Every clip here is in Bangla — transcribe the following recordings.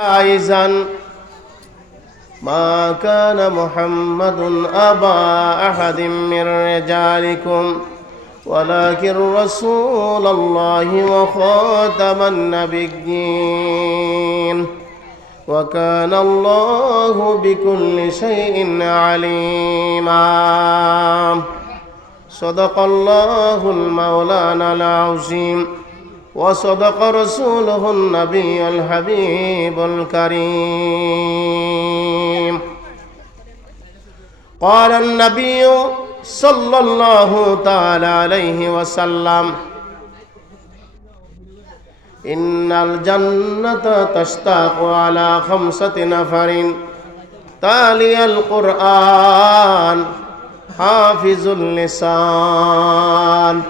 عائزا ما كان محمد أبا أحد من رجالكم ولكن رسول الله وخاتم النبيين وكان الله بكل شيء عليما صدق الله المولانا العظيم وصدق رسوله النبي الحبيب الكريم قال النبي صلى الله تعالى عليه وسلم إن الجنة تشتاق على 5 نفر تالي القرآن حافظ اللسان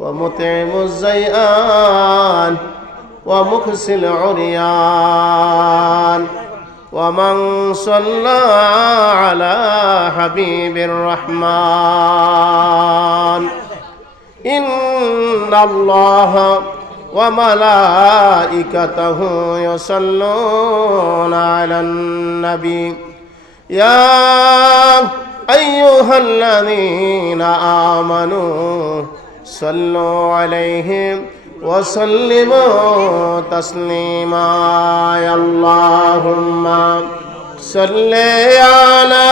ومطعم الزيآن ومكسي العريان ومن صلى على حبيب الرحمن إن الله وملائكته يصلون على النبي يا أيها الذين آمنوا صلوا عليه وسلموا تسليما اللهم صل على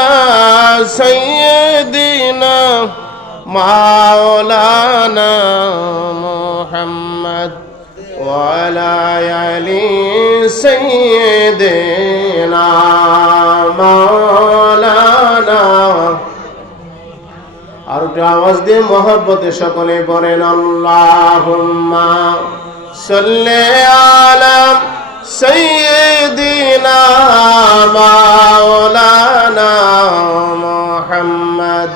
سيدنا مولانا محمد وعلى آل سيدنا مولانا আর আওয়াজ দিয়ে মহব্বতে সকলে পড়েন আল্লাহুম্মা সাল্লি আলা সাইয়্যিদিনা মাওলানা মুহাম্মদ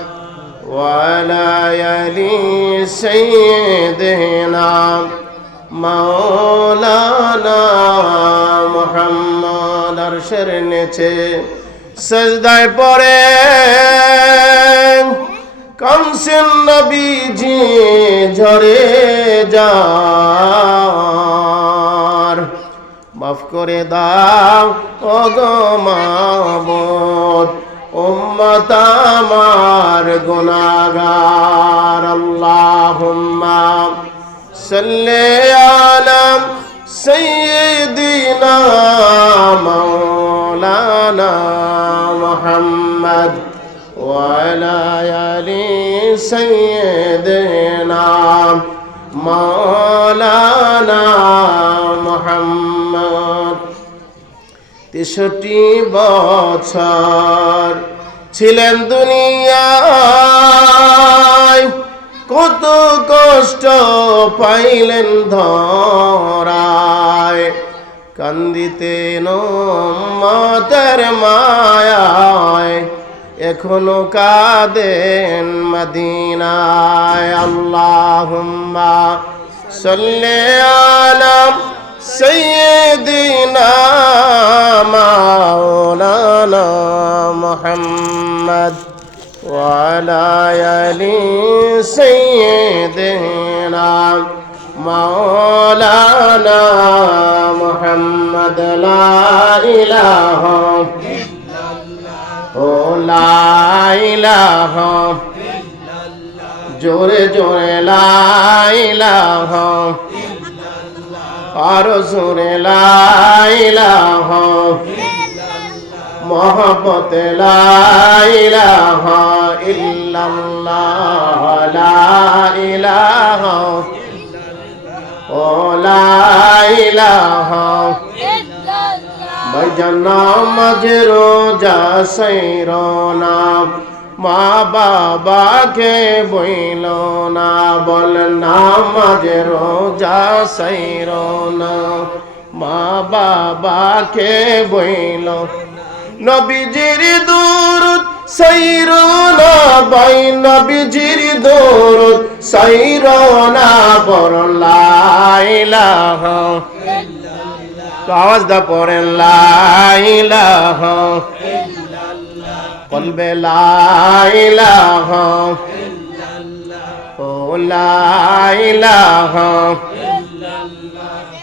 ওয়া আলা আলি সাইয়্যিদিনা মাওলানা মুহাম্মদ আরশের নিচে সিজদায় পড়ে কামসেন নবীজি ঝরে যার মাফ করে দাও ওগো মাবুদ উম্মত আমার গুনাহগার আল্লাহুম্মা সাল্লি আলা সাইয়্যিদিনা মাওলানা মুহাম্মদ وعلى آل سيدنا مولانا محمد 63 বছর ছিলেন দুনিয়ায় কত কষ্ট পাইলেন ধরায় কান্দিতেন উম্মতের মায়ায় এখনো কাঁদেন মদিনায় আল্লাহুম্মা সাল্লি আলা সাইয়্যিদিনা মাওলানা মুহাম্মদ ওয়া আলা আলি সাইয়্যিদিনা মাওলানা মুহাম্মদ লা ইলাহা ও লা ইলাহা জোরে জোরে লা ইলাহা আর জোরে লা ইলাহা মোহব্বতে লা ইলাহা ইল্লাল্লাহ লা ইলাহা ও লা ইলাহা ভাইজান নামাজ রোজা সাইরো না মা বাবাকে বইল না বল নামাজ রোজা সাইরো না মা বাবাকে বইল নবীজির দুরূদ সাইরো না ভাই নবীজির দুরূদ সাইরো না বল লা ইলাহা আওয়াজ দা পড়েন লা ইলাহা কলবে লা ইলাহা ও লা ইলাহা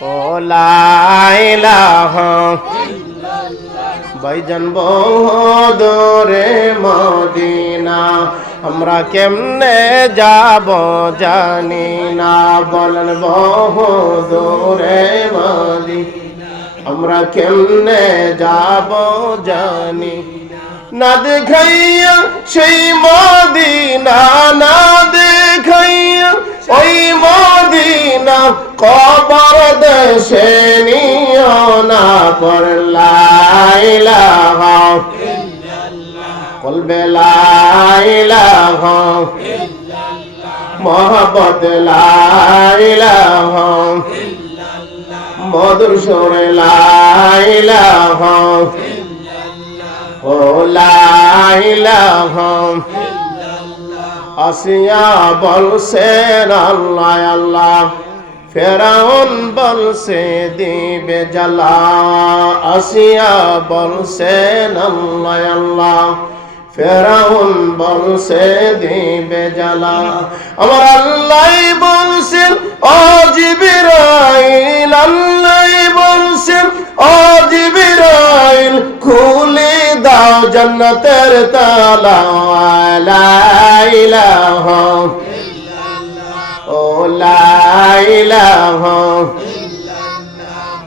ও লা ইলাহা ভাইজান বহুদূরে মদিনা আমরা কেমনে যাব জানি না বলেন বহুদূরে মদিনা আমরা কেমনে যাব জানি না দেখাইয়া সেই মদিনা না দেখাইয়া ওই মদিনা কবর দেশে নিও না পর লা ইলাহা কলবে লা ইলাহা মোহাম্মদ লা ইলাহা মধুর সুরে লা ইলাহা ও লা ইলাহা আসিয়া বলছেন আল্লাহ আল্লাহ ফেরাউন বলছে দিবে জ্বালা আসিয়া বলছেন আল্লাহ আল্লাহ ফেরাউন বলছে দিবে জ্বালা আমার আল্লাহ বলছেন ও জিবরাইল আল্লাহ বলছেন ও জিবরাইল খুলে দাও জান্নাতের তালা লা ইলাহা ও লা ইলাহা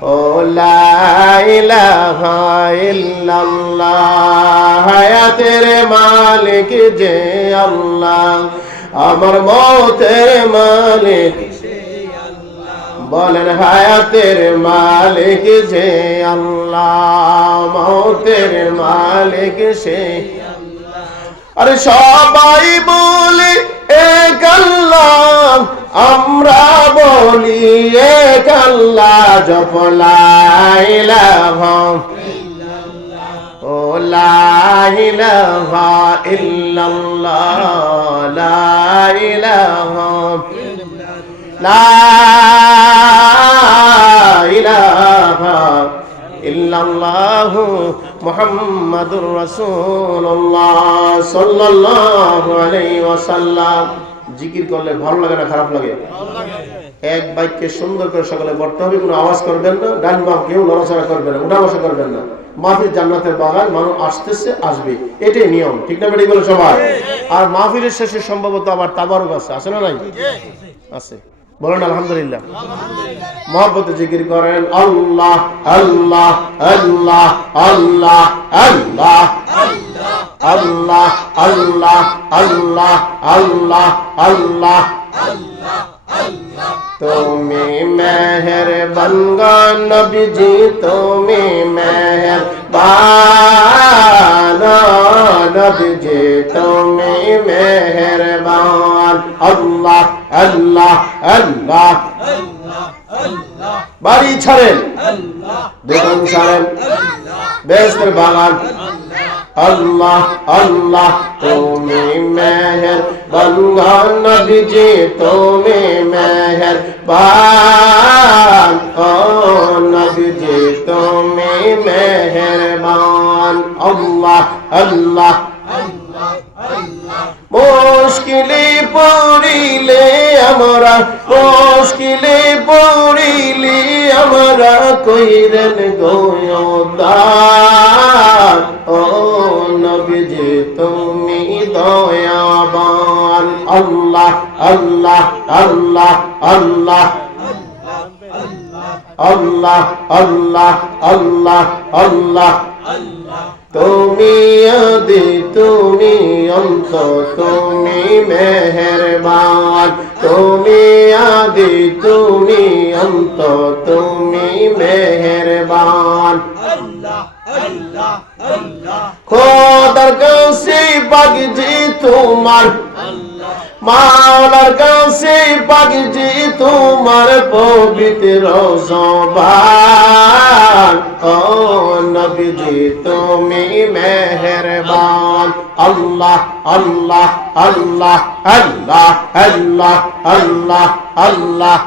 ও লা ইলাহা ইল্লাল্লাহ হায়াতের মালিক যে আল্লাহ আমার মৌতের মালিক বলেন হায়াতের মালিক যে আল্লাহ মৌতের মালিক সে আরে সবাই বলে এক আল্লাহ আমরা বলি এক আল্লাহ জপ লা ইলাহা ও লা ইলাহা ইল্লাল্লাহ লা ইলাহা লা ইলাহা ইল্লাল্লাহু মুহাম্মাদুর রাসূলুল্লাহ সাল্লাল্লাহু আলাইহি ওয়াসাল্লাম জিকির করলে ভালো লাগে না খারাপ লাগে এক বাক্যে সুন্দর করে সকলে পড়তে হবে কোনো আওয়াজ করবেন না ডান বাম কেউ নড়াচড়া করবেন না উঠা বসা করবেন না মাহফিল জান্নাতের বাগান মানুষ আসতেছে আসবে এটাই নিয়ম ঠিক না বেটি বলে সবাই আর মাহফিলের শেষে সম্ভবত আবার তাবারুক আছে না নাই আছে বলেন আলহামদুলিল্লাহ মহব্বতে জিকির করেন আল্লাহ আল্লাহ আল্লাহ আল্লাহ আল্লাহ আল্লাহ আল্লাহ আল্লাহ আল্লাহ আল্লাহ তুমি মেহেরবান গো নবীজি তুমি মেহেরবান নবীজি তুমি মেহেরবান আল্লাহ আল্লাহ আল্লাহ বাড়ি ছাড়েন দোকান ছাড়েন বেহেশতের বাগান আল্লাহ আল্লাহ তুমি মেহেরবান গো নবীজি তুমি মেহেরবান ও নবীজি তুমি মেহেরবান আল্লাহ আল্লাহ মুশকিলে পড়িলে আমরা মুশকিলে পড়িলে আমরা কইরেন গোয়দান ও নবীজি তুমি দয়াবান আল্লাহ আল্লাহ আল্লাহ আল্লাহ আল্লাহ আল্লাহ আল্লাহ আল্লাহ তুমি আদি তুমি অন্ত তুমি মেহেরবান তুমি আদি তুমি অন্ত তুমি মেহেরবান খোদার কাছে পাগজি তোমার মাওলার কাছে পাগজি তোমার পবিত্র জবান ও নবীজি তুমি মেহেরবান আল্লাহ আল্লাহ আল্লাহ আল্লাহ আল্লাহ আল্লাহ আল্লাহ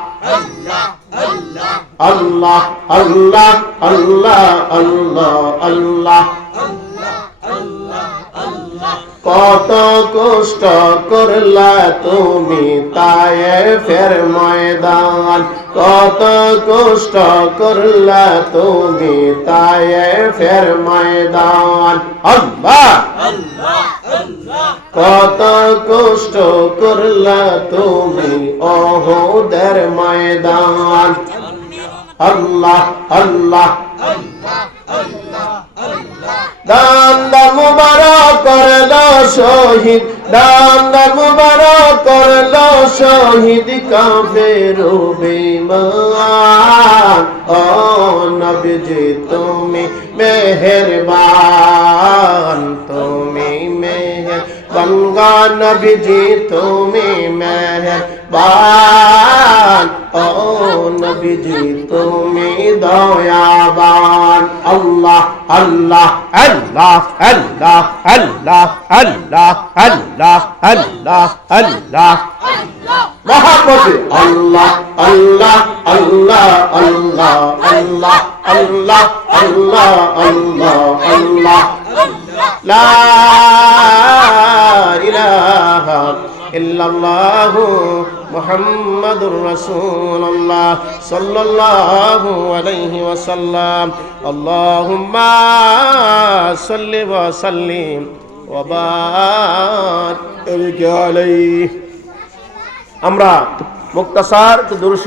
আল্লাহ আল্লাহ আল্লাহ আল্লাহ আল্লাহ কত কষ্ট করলা তুমি তায়েফের ময়দান, কত কষ্ট করলা তুমি তায়েফের ময়দান। আল্লাহ কত কষ্ট করলা তুমি ওহুদের ময়দান। আল্লাহ আল্লাহ দান দান মুবারক করলো শহীদ, দান দান মুবারক করলো শহীদ কাফের বেঈমান। ও নবীজি তুমি মেহেরবান, তুমি মেহেরবান গো নবীজি তুমি মেহেরবান। ও নবীজি তুমি দয়াবান। আল্লাহ আল্লাহ আল্লাহ আল্লাহ আল্লাহ আল্লাহ আল্লাহ আল্লাহ আল্লাহ মহাপতি আল্লাহ আল্লাহ আল্লাহ আল্লাহ আল্লাহ আল্লাহ আল্লাহ আল্লাহ আল্লাহ লা ইলাহা ইল্লাল্লাহু মুহাম্মাদুর রাসূলুল্লাহ সাল্লাল্লাহু আলাইহি ওয়াসাল্লাম। আল্লাহুম্মা সাল্লি ওয়া সাল্লিম ওয়া বারিক আলাইহি। আমরা মুক্তাসার দুরূদ